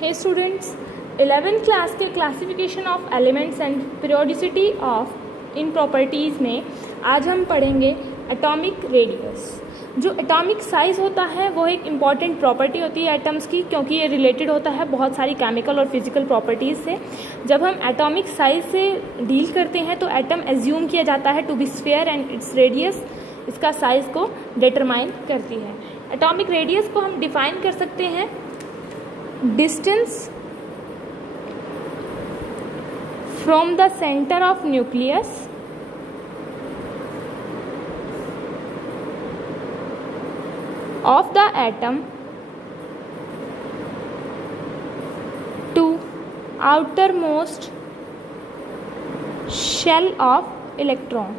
हे students, 11th class के classification of elements and periodicity of in properties में आज हम पढ़ेंगे एटॉमिक रेडियस। जो एटॉमिक साइज़ होता है वो एक इम्पॉर्टेंट प्रॉपर्टी होती है एटम्स की, क्योंकि ये रिलेटेड होता है बहुत सारी केमिकल और फिजिकल प्रॉपर्टीज़ से। जब हम एटॉमिक साइज़ से डील करते हैं तो एटम एज्यूम किया जाता है to be sphere and its radius इसका साइज़ को डिटरमाइन करती है। एटॉमिक रेडियस को हम डिफाइन कर सकते हैं distance from the center of nucleus of the atom to outermost shell of electron।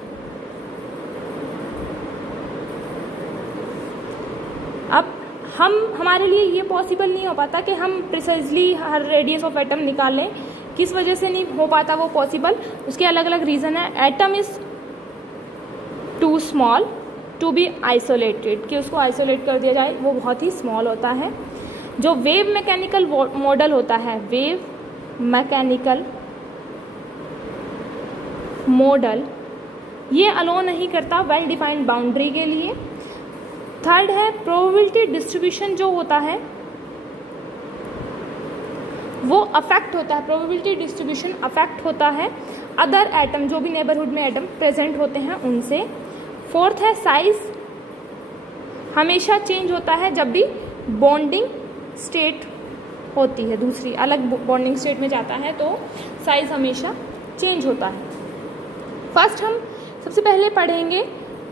अब हमारे लिए ये पॉसिबल नहीं हो पाता कि हम precisely her radius of atom निकाल लें। किस वजह से नहीं हो पाता वो पॉसिबल, उसके अलग अलग रीज़न है। Atom is too small to be isolated, कि उसको आइसोलेट कर दिया जाए, वो बहुत ही स्मॉल होता है। जो वेव मैकेनिकल मॉडल होता है, वेव मैकेनिकल मॉडल, ये अलो नहीं करता वेल डिफाइंड बाउंड्री के लिए। थर्ड है प्रोबेबिलिटी डिस्ट्रीब्यूशन, जो होता है वो अफेक्ट होता है, प्रोबेबिलिटी डिस्ट्रीब्यूशन अफेक्ट होता है अदर एटम, जो भी नेबरहुड में एटम प्रेजेंट होते हैं उनसे। फोर्थ है साइज, हमेशा चेंज होता है जब भी बॉन्डिंग स्टेट होती है, दूसरी अलग बॉन्डिंग स्टेट में जाता है तो साइज हमेशा चेंज होता है। फर्स्ट हम सबसे पहले पढ़ेंगे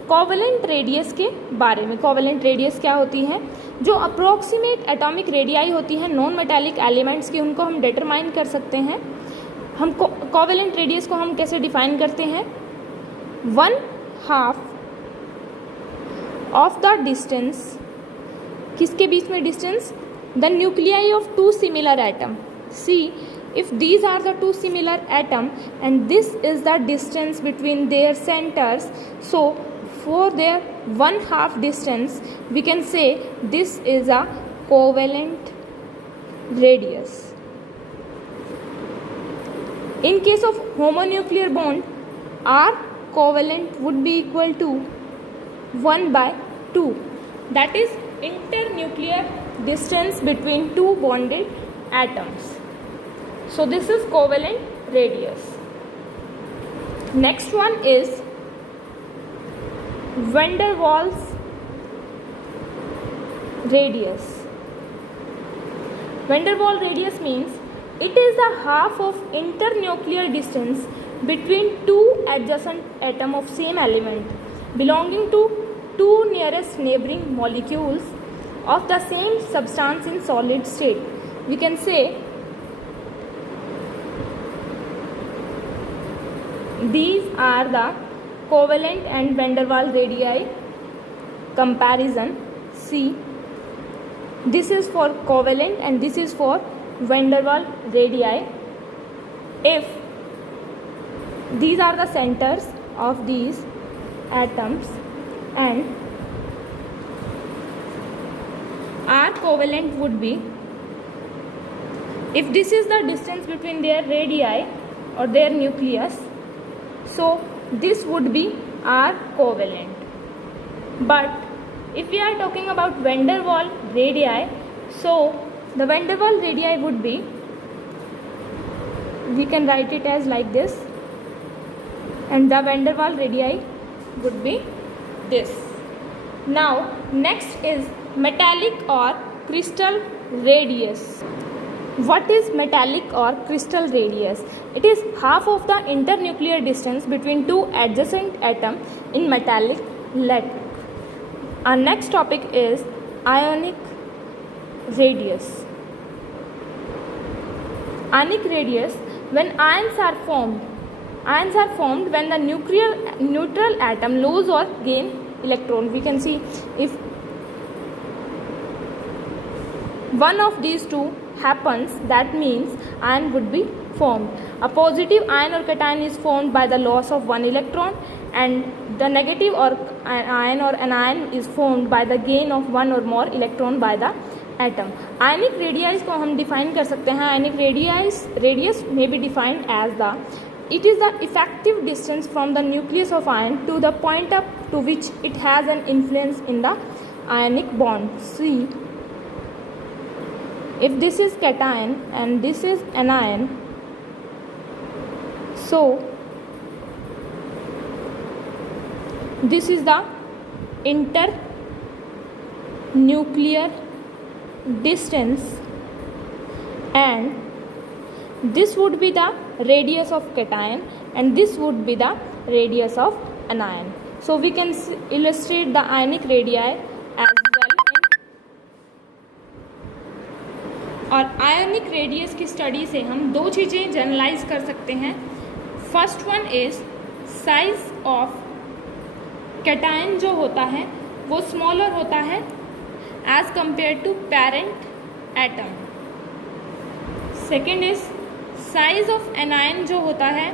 कोवेलेंट रेडियस के बारे में। कोवेलेंट रेडियस क्या होती है? जो अप्रोक्सीमेट एटॉमिक रेडियाई होती है नॉन मेटालिक एलिमेंट्स की, उनको हम डिटरमाइन कर सकते हैं। हम कोवेलेंट रेडियस को हम कैसे डिफाइन करते हैं? 1/2 ऑफ द डिस्टेंस, किसके बीच में distance? The nuclei of two similar atom. See if these are the two similar atom and this is the distance between their centers, so for their 1/2 distance we can say this is a covalent radius. In case of homonuclear bond, R covalent would be equal to 1/2, that is internuclear distance between two bonded atoms. So this is covalent radius. Next one is van der Waals radius. Van der Waals radius means it is the half of internuclear distance between two adjacent atom of same element belonging to two nearest neighboring molecules of the same substance in solid state. We can say these are the covalent and van der Waals radii comparison. See, this is for covalent and this is for van der Waals radii. If these are the centers of these atoms and R covalent would be, if this is the distance between their radii or their nucleus, so this would be R covalent. But if we are talking about van der Waals radii, so the van der Waals radii would be, we can write it as like this, and the van der Waals radii would be this. Now next is metallic or crystal radius. What is metallic or crystal radius? It is half of the internuclear distance between two adjacent atoms in metallic lattice. Our next topic is ionic radius. Ionic radius, when ions are formed when the neutral atom lose or gain electron. We can see if one of these two happens, that means ion would be formed. A positive ion or cation is formed by the loss of one electron, and the negative or ion or anion is formed by the gain of one or more electron by the atom. Ionic radius को हम define कर सकते हैं। Ionic radius may be defined as the it is the effective distance from the nucleus of ion to the point up to which it has an influence in the ionic bond. See, if this is cation and this is anion, so this is the internuclear distance and this would be the radius of cation and this would be the radius of anion. So we can illustrate the ionic radii as well और ionic radius की study से हम दो चीज़ें generalise कर सकते हैं। First one is size of cation जो होता है वो स्मॉलर होता है as compare to parent atom. Second is size of anion जो होता है,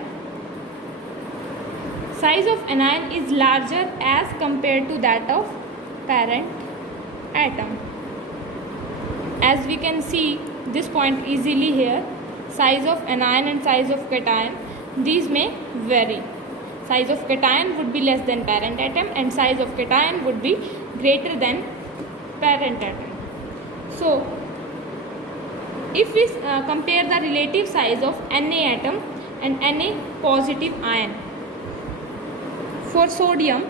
size of anion is larger as compare to that of parent atom. As we can see this point easily here, size of anion and size of cation, these may vary. Size of cation would be less than parent atom and size of cation would be greater than parent atom. So if we compare the relative size of Na atom and Na positive ion, for sodium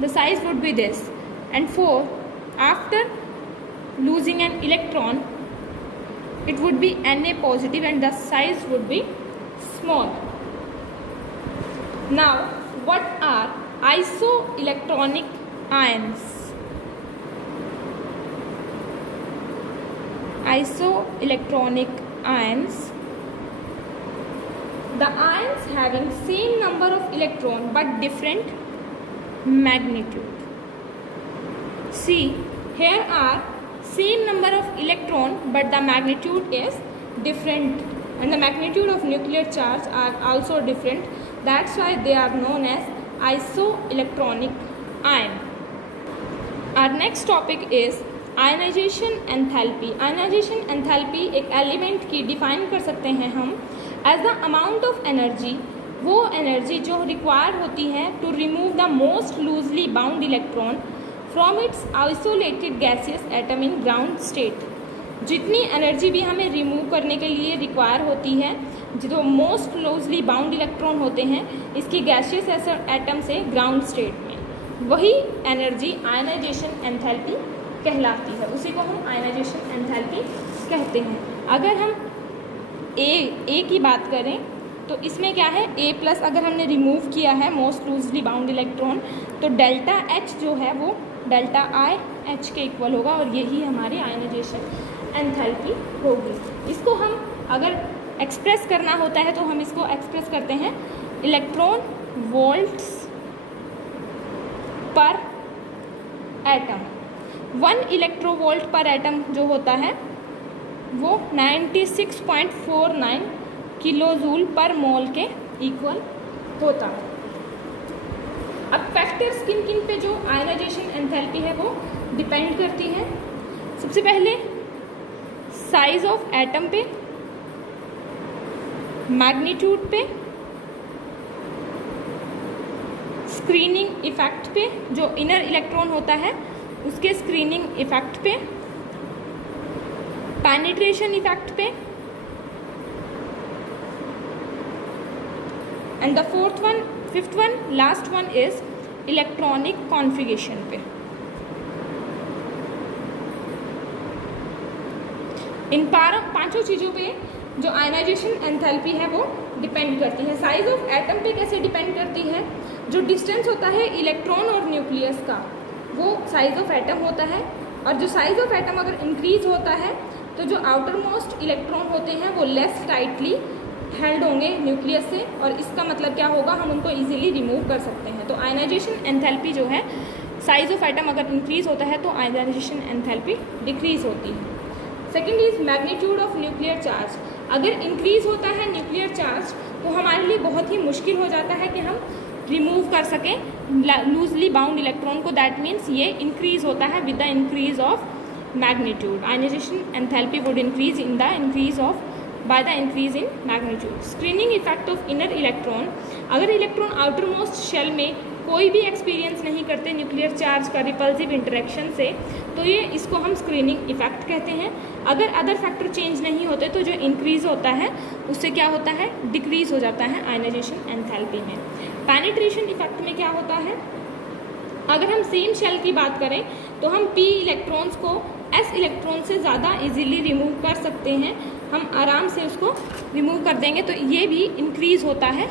the size would be this, and for after losing an electron it would be Na positive and the size would be small. Now what are isoelectronic ions? Isoelectronic ions, the ions having same number of electron but different magnitude. See, here are same number of electron but the magnitude is different and the magnitude of nuclear charge are also different. That's why they are known as isoelectronic ion. Our next topic is ionisation enthalpy. Ionisation enthalpy एक element की define कर सकते हैं हम as the amount of energy, वो energy जो require होती है to remove the most loosely bound electron from its isolated gaseous atom in ground state. जितनी एनर्जी भी हमें रिमूव करने के लिए रिक्वायर होती है, जो मोस्ट लूजली बाउंड इलेक्ट्रॉन होते हैं इसकी गैसियस एटम से ग्राउंड स्टेट में, वही एनर्जी आयनाइजेशन एंथैल्पी कहलाती है, उसी को हम आयनाइजेशन एंथैल्पी कहते हैं। अगर हम ए की बात करें तो इसमें क्या है, ए प्लस अगर हमने रिमूव किया है मोस्ट लूजली बाउंड इलेक्ट्रॉन तो डेल्टा एच जो है वो डेल्टा आई एच के इक्वल होगा और यही हमारी आयनाइजेशन एंथैल्पी होगी। इसको हम अगर एक्सप्रेस करना होता है तो हम इसको एक्सप्रेस करते हैं इलेक्ट्रॉन वोल्ट्स पर एटम। 1 इलेक्ट्रोवोल्ट पर एटम जो होता है वो 96.49 किलो जूल पर मोल के इक्वल होता है। अब फैक्टर्स किन किन पे जो आयनाइजेशन एंथैल्पी है वो डिपेंड करती है। सबसे पहले साइज ऑफ एटम पे, मैग्नीट्यूड पे, स्क्रीनिंग इफेक्ट पे, जो इनर इलेक्ट्रॉन होता है उसके स्क्रीनिंग इफेक्ट पे, पेनिट्रेशन इफेक्ट पे, and the fifth one last one is electronic configuration पे। इन पांचों चीज़ों पे जो आयनाइजेशन एंथैल्पी है वो डिपेंड करती है। साइज ऑफ एटम पे कैसे डिपेंड करती है, जो डिस्टेंस होता है इलेक्ट्रॉन और न्यूक्लियस का वो साइज ऑफ एटम होता है, और जो साइज ऑफ एटम अगर इंक्रीज होता है तो जो आउटर मोस्ट इलेक्ट्रॉन होते हैं वो लेस टाइटली हेल्ड होंगे न्यूक्लियस से, और इसका मतलब क्या होगा, हम उनको इजीली रिमूव कर सकते हैं। तो आयनाइजेशन एंथैल्पी जो है, साइज ऑफ एटम अगर इंक्रीज होता है तो आयनाइजेशन एंथैल्पी डिक्रीज होती है। Second is magnitude of nuclear charge. अगर इंक्रीज होता है न्यूक्लियर चार्ज तो हमारे लिए बहुत ही मुश्किल हो जाता है कि हम रिमूव कर सकें लूजली बाउंड इलेक्ट्रॉन को। दैट मीन्स ये इंक्रीज होता है with the increase of magnitude. Ionization enthalpy would increase in the increase of by the increase in magnitude. Screening effect of inner electron. अगर इलेक्ट्रॉन आउटरमोस्ट शेल में कोई भी experience नहीं करते न्यूक्लियर चार्ज का रिपल्सिव इंटरेक्शन से, तो ये इसको हम स्क्रीनिंग इफेक्ट कहते हैं. अगर अदर फैक्टर चेंज नहीं होते तो जो इंक्रीज होता है उससे क्या होता है, डिक्रीज हो जाता है आयनाइजेशन एंथैल्पी में. पेनिट्रेशन इफेक्ट में क्या होता है, अगर हम सेम शेल की बात करें तो हम p इलेक्ट्रॉन्स को s इलेक्ट्रॉन से ज़्यादा इजीली रिमूव कर सकते हैं. हम आराम से उसको रिमूव कर देंगे तो ये भी इंक्रीज होता है.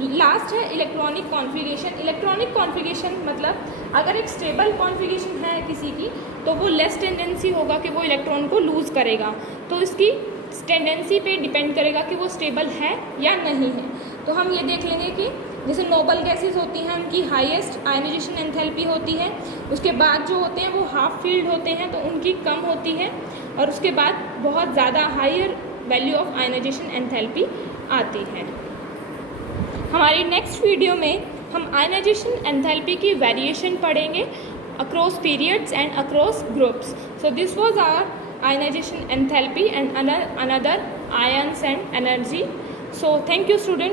लास्ट है इलेक्ट्रॉनिक कॉन्फ़िगरेशन. इलेक्ट्रॉनिक कॉन्फ़िगरेशन मतलब अगर एक स्टेबल कॉन्फ़िगरेशन है किसी की तो वो लेस टेंडेंसी होगा कि वो इलेक्ट्रॉन को लूज़ करेगा. तो इसकी टेंडेंसी पे डिपेंड करेगा कि वो स्टेबल है या नहीं है. तो हम ये देख लेंगे कि जैसे नोबल गैसेस होती हैं उनकी हाईएस्ट आयनाइजेशन एंथैल्पी होती है, उसके बाद जो होते हैं वो हाफ फील्ड होते हैं तो उनकी कम होती है, और उसके बाद बहुत ज़्यादा higher value of ionisation enthalpy आती है. हमारी नेक्स्ट वीडियो में हम आयनाइजेशन एंथैल्पी की वेरिएशन पढ़ेंगे across periods and across groups. So this was our ionization enthalpy and another ions and energy. So thank you students.